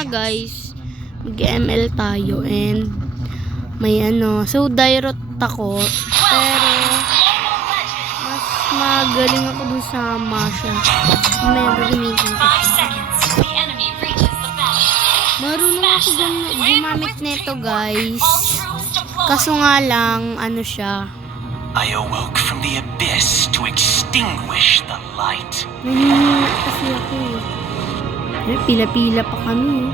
nga guys, mag-ML tayo and may so Dairot ako, pero mas magaling ako dun sa Masha. May gagamitin ko. Marunong ako gumamit nito guys. Kaso nga lang, siya. I awoke from the abyss to extinguish the light. Nanginginig kasi ako eh. Pila-pila pa kami eh.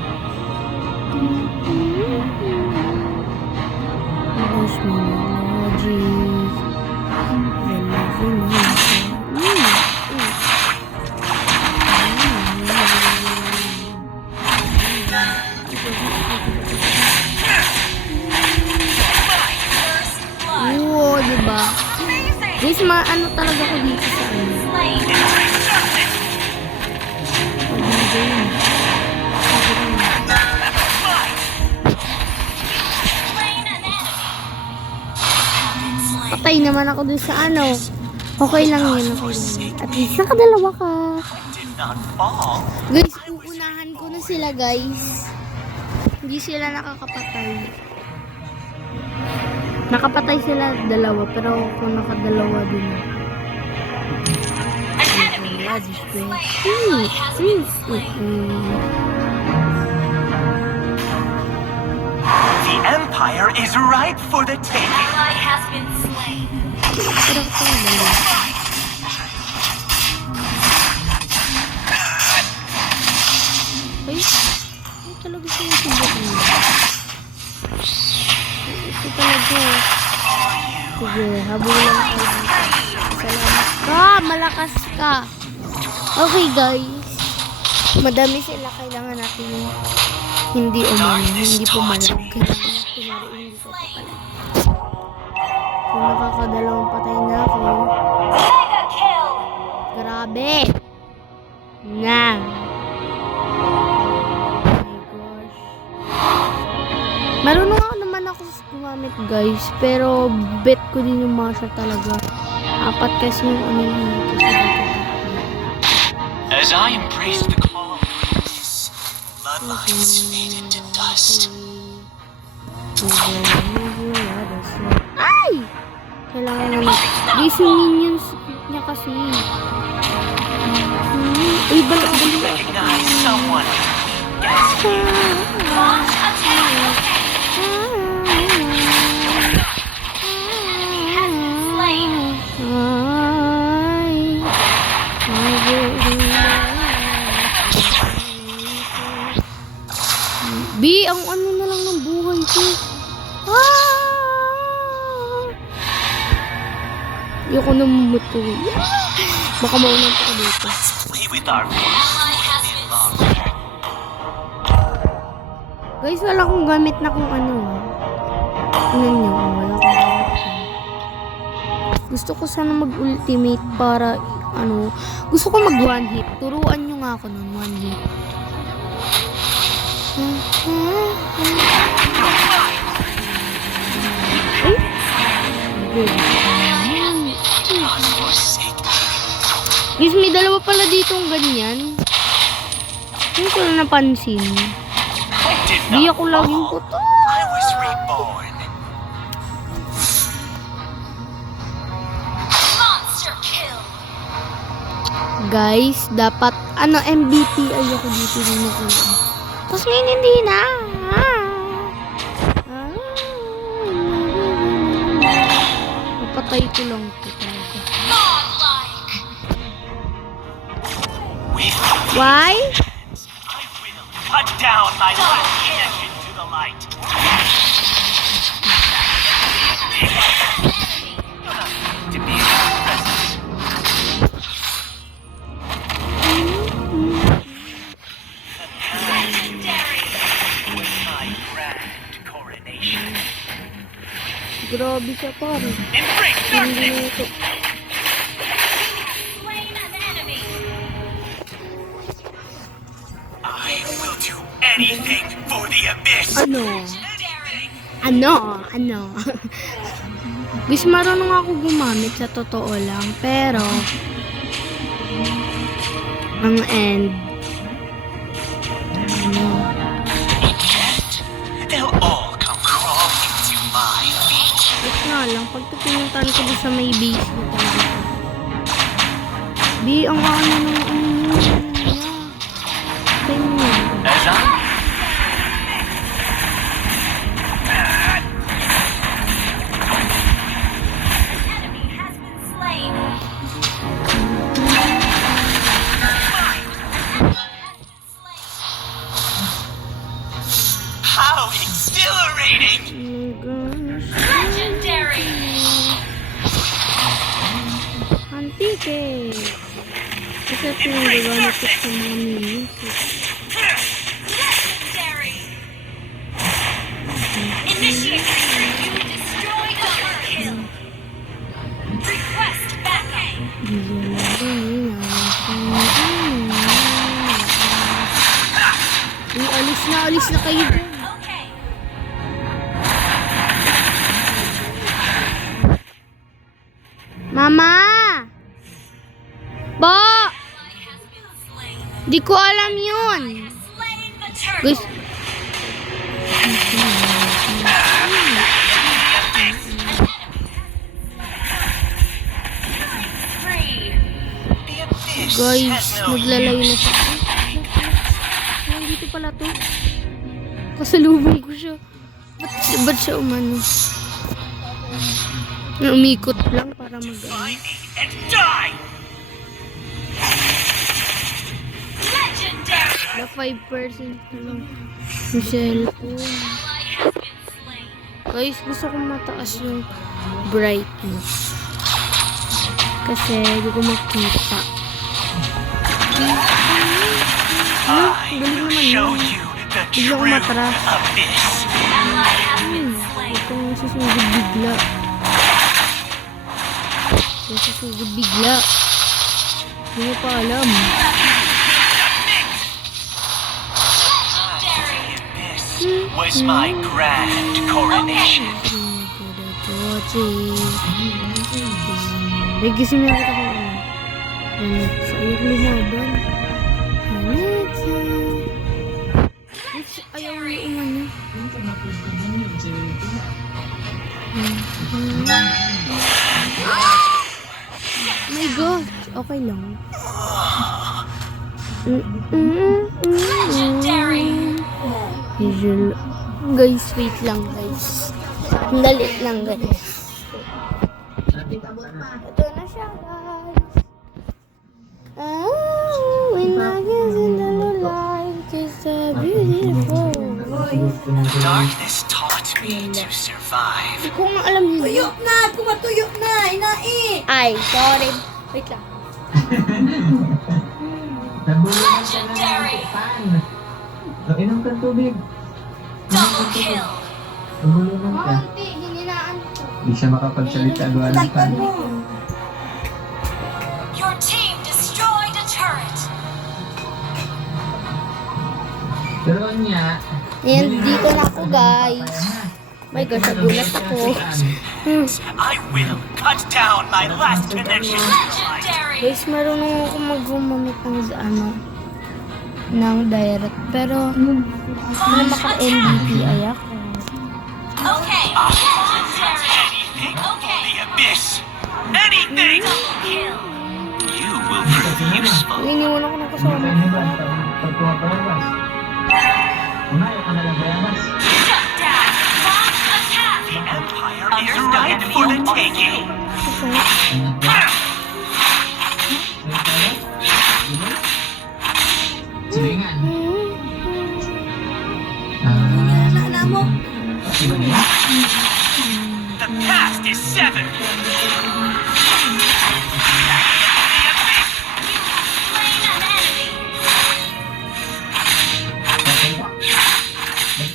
Oo, diba? Guys, talaga ko dito sa Patay naman ako dun sa Okay lang yun, okay lang. At least nakadalawa ka. Guys, uunahan ko na sila guys. Hindi sila nakakapatay. Nakapatay sila dalawa, pero ako nakadalawa din. The Empire is ripe for the taking. Ally has been slain. Pero ako dalawa. Ay, talaga siya yung subok niya. Ito talaga. Sige, habulan tayo dito. Salamat ka, malakas ka. Okay guys. Madami sila, kailangan natin hindi hindi pumalag. Kailangan natin hindi ko papalag. Kung nakakadalawang patay na ako. Mega kill. Grabe. Na. Marunong ako gumamit guys, pero bet ko din yung Masha talaga. Apat kasi yung As I embrace the call of witness, bloodlines faded to dust. Ay! Kailangan naman. Guys, yung minions niya kasi. Uy, balik. Recognize someone. Launch attack. B, ang na lang ng buhay ko. Ayoko na mumutuloy. Baka maunang pa dito. Play with our Guys, wala akong gamit na kung Tingnan nyo, wala akong gamit. Gusto ko sana mag-ultimate para, gusto ko mag-one hit. Turuan nyo nga ako ng one hit. Guys, may dalawa pala ditong ganyan. Hindi ko na napansin. Di ako laging puto. I was reborn. Monster kill. Guys, dapat MVP ay ako dito din ako. Tapos ngayon hindi na. Napatay ko lang ito talaga. Why? Put down my last connection to the light. To be in your presence. Legendary. With my grand coronation. Grabe siya pare. Embrace darkness. Slain an enemy. I will do anything for the abyss. Guys, marunong ako gumamit sa totoo lang, pero ang end Pag pinuntahan ko doon sa may base na talaga. Di, ang ano nung Kaya mo. As I Enemy has been slain. How exhilarating! Legendary. Antike. Kasi ito yung gagamit ko sa mga minions. Legendary. Initiate retreat. You destroyed our kill. Request backup. Alis na kayo. Okay. Mama! Bo! Ally has been slain. Di ko alam yun. Slain the turtle. Guys, Free. The abyss guys, has no naglalayo na use. siya. Nandito pala to. Kasalubong ko siya. Ba't siya umano? Umikot lang para mag-ano. Find me and die! Legendary. Na 5% na lang. Yung cellphone. Ally has been slain. Guys, gusto kong mataas yung brightness. Kasi hindi ko makita. I galing will naman show yun. you the Bigla true ko matras. abyss. Ally has been Huwag slain. kang susugod bigla. Huwag susugod bigla. Hindi mo pa alam. Legendary. The abyss was my grand coronation. May gising na ako kung ano. Sa iyo lumaban. Ayaw niya umano. My God. Okay lang. Legendary. Usual. Guys, wait lang guys. Dali lang guys. Ito na siya guys. When I get in the light, it's so beautiful. Darkness taught me to survive. Hindi ko nga alam yun. Tuyok na! Kumatuyok na! Inai! Ay, sorry. Wait lang. Legendary. Inom ka tubig. Double kill. Nagulungan ka. Konti, hininaan ko. Hindi siya makapagsalita doon ng Takpan mo! Your team destroyed a turret. Pero niya, Ayan, dito na ako guys. My God, nagulat ako. I will cut down my last connection. Legendary. Guys, marunong ako mag-gumamit ng ng direct. Pero, hindi maka-MVP ay ako. Okay. Legendary. Anything for Okay. the abyss. Anything! Double kill. You will prove useful. Iniwan ako ng kasama. kaya mo ba pagkuha palabas? Umayo ka na lang palabas. Shut down. Launch attack. The Empire is ripe for the taking. Silingan. Anak mo! The past is severed.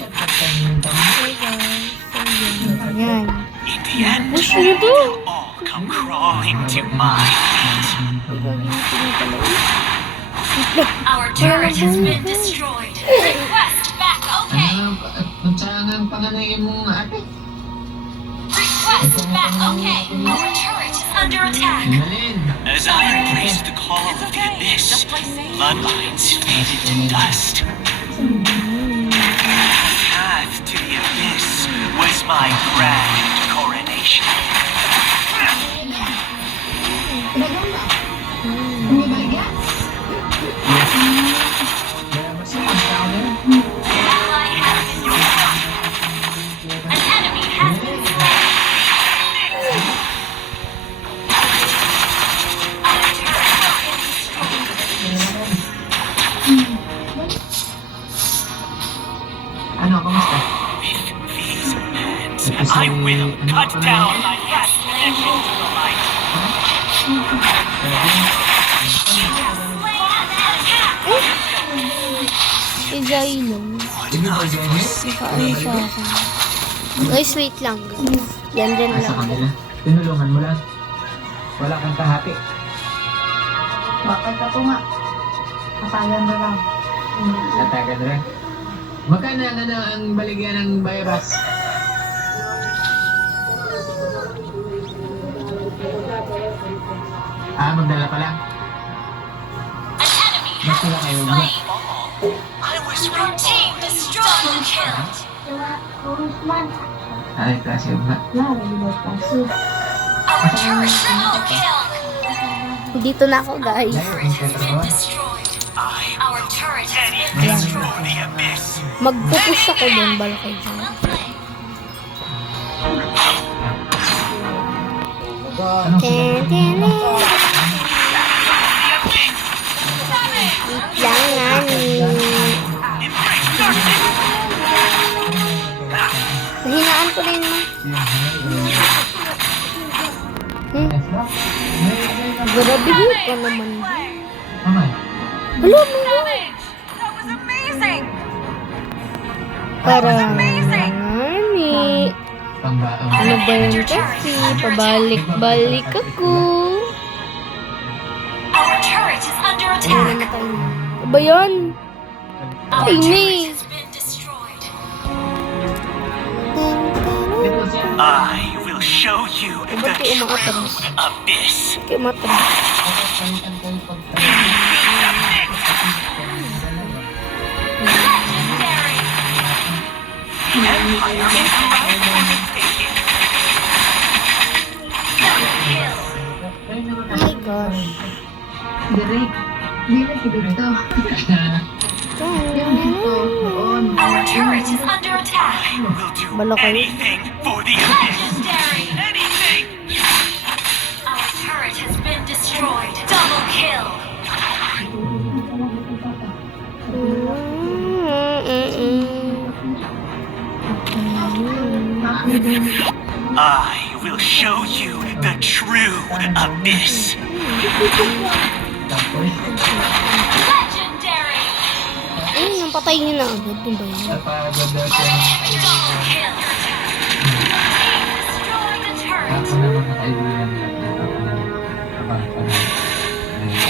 Slain an enemy. Ayan. In the end, Push nyo to. they'll all come crawling to my feet. Our turret has been destroyed. Request back. Okay. Ang sangang panganay mo nga ate. Request back. Okay. Our turret is under attack. Inalin. As I embraced the call of the abyss, bloodlines faded to dust. The path to the abyss was my grand coronation. Ano, kamusta? With these hands, I will cut down my last limb into the light. Si Jailong. Hindi ba dyan yun? Nakaano sa akin. Guys, wait lang. Yan din Sa lang. kanila. Tinulungan mo lang. Wala kang kahati. Bakit ako nga? Kapalan na lang. Tatagan rin. Magkano ang ang baligyan ng virus? Magdala pa lang. An enemy Mas wala has kayo been ba? slain. I was Your wrong. team destroyed and killed. Ay, kasi ba? Our turret triple kill. Dito na ako, guys. Turret has been destroyed. I Our turret has been anything destroyed. for the abyss. Magpupush ako doon, bala kayo dyan. Well played. Anong Ten, ten, ten. Wait lang, nani. Nahinaan ko rin mo. Grabe ka naman. Mamay. Hello, Milo. Parang nani. Pangbaong. Ano ba yun kasi? Pabalik-balik ako. Our turret is under Ano attack. namatay na? Ano ba yun? Our Ay, ni. turret has been destroyed. Dito siya. I will show you the Ba't kayo true umakatras? abyss. Kaya matras. Legendary. Empire is right for the taking. Double kill. Oh my gosh. Direk. Hindi na dito. Our turret is under attack. We'll do Balo kayo. anything for the abyss. Legendary. Anything. Our turret has been destroyed. Double kill. I will show you the true abyss. Legendary. Ay, nang patay niyo na agad. Ano ba yun? Napagod daw siya. Double kill. Destroy the turret. Ako na mga kaibigan niya. Abang pa na.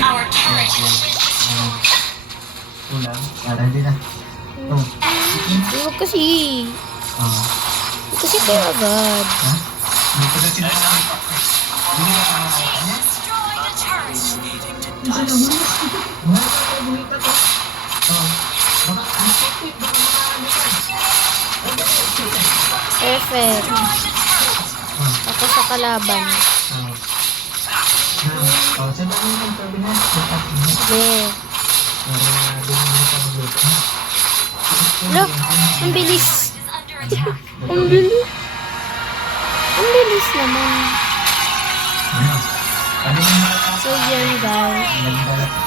Our turret has been destroyed. Kulang. Para hindi na. Oh. Huwag kasi. Oh. Huwag kasi kayo agad. Ha? Dito na sila. Hindi na kami. Destroy the turret. Wala ka buhay pa to. Oh. Baka Perfect. Destroy the turret. Tapos sa kalaban. Oh, sa dami ng sabi na. Sige. Para doon na sa magluto. Look, ang bilis. Is under attack. Ang bilis. Ang bilis naman. Ano? Ano yung nakatakas? So yan guys.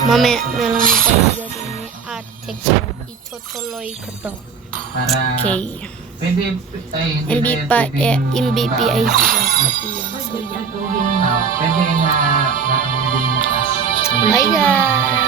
Mamaya na lang ito gagawin ni ate ko. Itutuloy ko to. Para Okay. pwede ay hindi na yan pwedeng MVP ay baka- sila pati yan. So yan. Pwede na din bukas. Bye guys.